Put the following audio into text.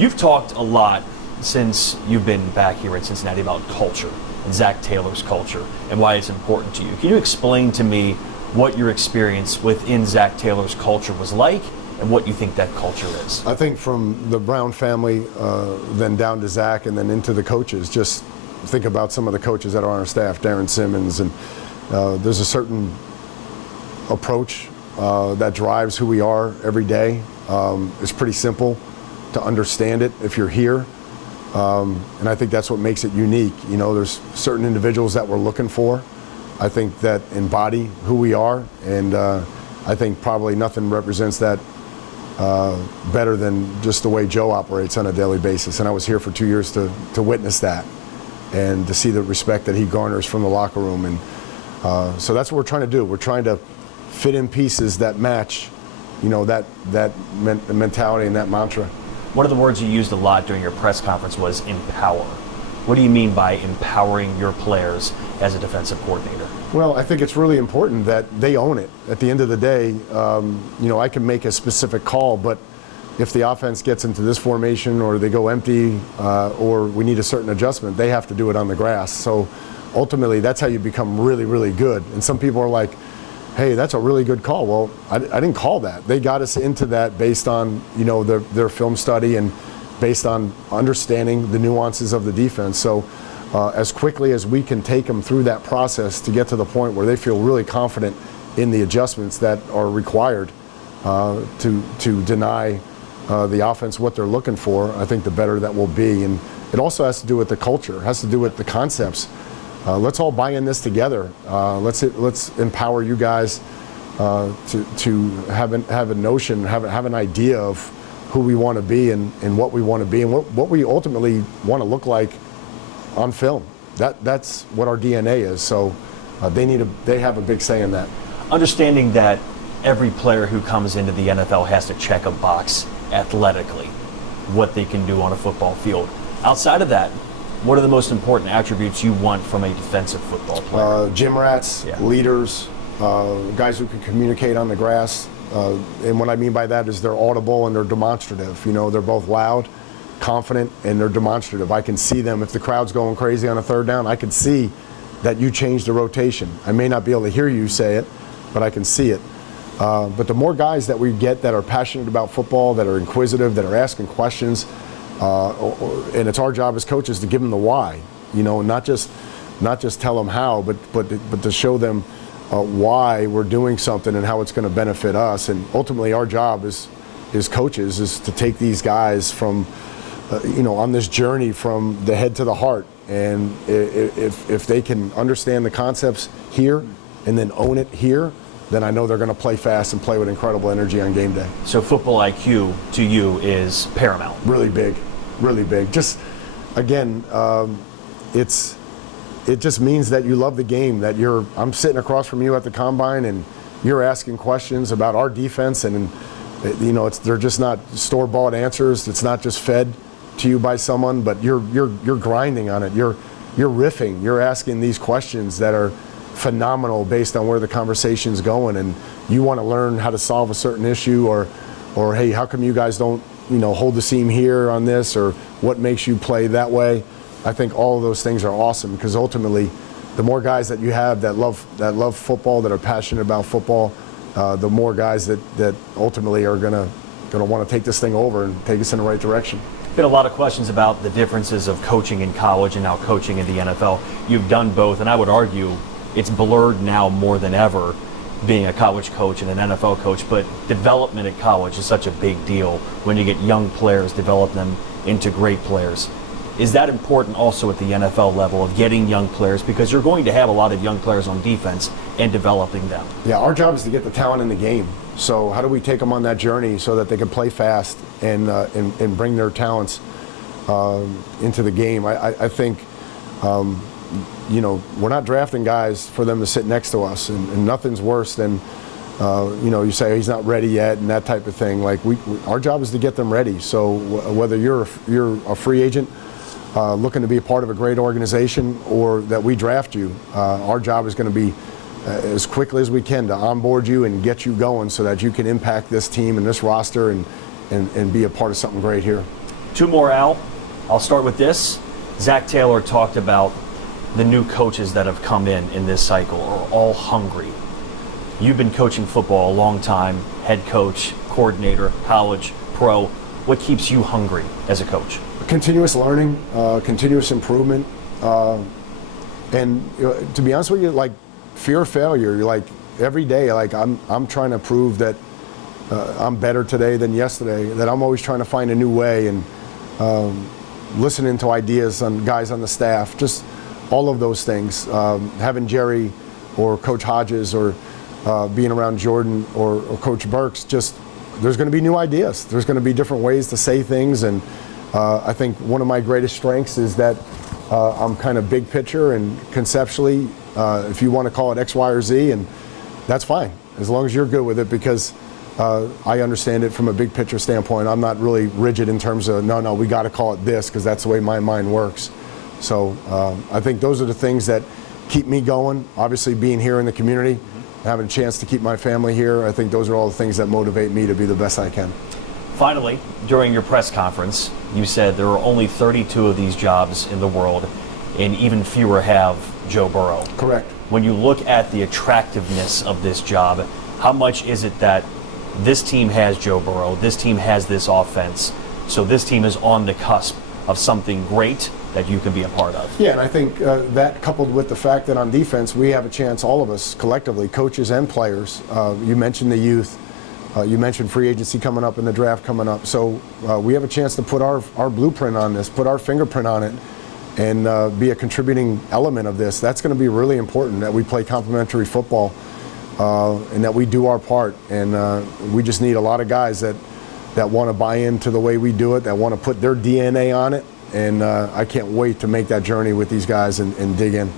You've talked a lot since you've been back here in Cincinnati about culture and Zach Taylor's culture and why it's important to you. Can you explain to me what your experience within Zach Taylor's culture was like and what you think that culture is? I think from the Brown family, then down to Zach, and then into the coaches, just think about some of the coaches that are on our staff, Darren Simmons, and there's a certain approach that drives who we are every day. It's pretty simple to understand it if you're here. And I think that's what makes it unique. You know, there's certain individuals that we're looking for, I think, that embody who we are, and I think probably nothing represents that better than just the way Joe operates on a daily basis. And I was here for 2 years to witness that and to see the respect that he garners from the locker room. And so that's what we're trying to do. We're trying to fit in pieces that match, you know, that mentality and that mantra. One of the words you used a lot during your press conference was empower. What do you mean by empowering your players as a defensive coordinator? Well, I think it's really important that they own it. At the end of the day, you know, I can make a specific call, but if the offense gets into this formation or they go empty or we need a certain adjustment, they have to do it on the grass. So ultimately, that's how you become really, really good. And some people are like, hey, that's a really good call. Well, I didn't call that. They got us into that based on, you know, their film study and based on understanding the nuances of the defense. So as quickly as we can take them through that process to get to the point where they feel really confident in the adjustments that are required to deny the offense what they're looking for, I think the better that will be. And it also has to do with the culture. It has to do with the concepts. Let's all buy in this together. Let's empower you guys to have a notion, have an idea of who we want to be and what we want to be and what we ultimately want to look like on film. That's what our DNA is. So they have a big say in that. Understanding that every player who comes into the NFL has to check a box athletically, what they can do on a football field. Outside of that, what are the most important attributes you want from a defensive football player? Gym rats, leaders, guys who can communicate on the grass. And what I mean by that is they're audible and they're demonstrative. You know, they're both loud, confident, and they're demonstrative. I can see them. If the crowd's going crazy on a third down, I can see that you changed the rotation. I may not be able to hear you say it, but I can see it. But the more guys that we get that are passionate about football, that are inquisitive, that are asking questions, and it's our job as coaches to give them the why, you know, not just tell them how, but to show them why we're doing something and how it's going to benefit us. And ultimately, our job as coaches is to take these guys from, you know, on this journey from the head to the heart. And if they can understand the concepts here and then own it here, then I know they're going to play fast and play with incredible energy on game day. So football IQ to you is paramount. Really big. Really big. Just, again, it just means that you love the game, that I'm sitting across from you at the combine and you're asking questions about our defense, and you know, they're just not store-bought answers. It's not just fed to you by someone, but you're grinding on it. You're riffing. You're asking these questions that are phenomenal based on where the conversation's going, and you want to learn how to solve a certain issue, or hey, how come you guys don't, you know, hold the seam here on this, or what makes you play that way. I think all of those things are awesome, because ultimately the more guys that you have that love football, that are passionate about football, the more guys that ultimately are gonna want to take this thing over and take us in the right direction. Been a lot of questions about the differences of coaching in college and now coaching in the NFL. You've done both, and I would argue it's blurred now more than ever, being a college coach and an NFL coach, but development at college is such a big deal when you get young players, develop them into great players. Is that important also at the NFL level of getting young players, because you're going to have a lot of young players on defense and developing them? Yeah, our job is to get the talent in the game. So how do we take them on that journey so that they can play fast and bring their talents into the game? I think you know, we're not drafting guys for them to sit next to us, and nothing's worse than, you know, you say he's not ready yet and that type of thing. Like our job is to get them ready. So whether you're a free agent looking to be a part of a great organization, or that we draft you, our job is going to be as quickly as we can to onboard you and get you going so that you can impact this team and this roster and be a part of something great here. Two more, Al. I'll start with this. Zach Taylor talked about the new coaches that have come in this cycle are all hungry. You've been coaching football a long time, head coach, coordinator, college, pro. What keeps you hungry as a coach? Continuous learning, continuous improvement, and to be honest with you, like fear of failure. You're like every day, like I'm trying to prove that I'm better today than yesterday. That I'm always trying to find a new way and listening to ideas on guys on the staff. Just all of those things. Having Jerry or Coach Hodges or being around Jordan or Coach Burks, just there's going to be new ideas. There's going to be different ways to say things, and I think one of my greatest strengths is that I'm kind of big picture and conceptually, if you want to call it X, Y, or Z, and that's fine as long as you're good with it, because I understand it from a big picture standpoint. I'm not really rigid in terms of no, we got to call it this because that's the way my mind works. So I think those are the things that keep me going. Obviously, being here in the community, having a chance to keep my family here, I think those are all the things that motivate me to be the best I can. Finally, during your press conference, you said there are only 32 of these jobs in the world, and even fewer have Joe Burrow. Correct. When you look at the attractiveness of this job, how much is it that this team has Joe Burrow, this team has this offense, so this team is on the cusp of something great that you can be a part of? Yeah, and I think that coupled with the fact that on defense we have a chance, all of us collectively, coaches and players. You mentioned the youth. You mentioned free agency coming up and the draft coming up. So we have a chance to put our blueprint on this, put our fingerprint on it, and be a contributing element of this. That's going to be really important, that we play complementary football and that we do our part. And we just need a lot of guys that want to buy into the way we do it, that want to put their DNA on it. And I can't wait to make that journey with these guys and dig in.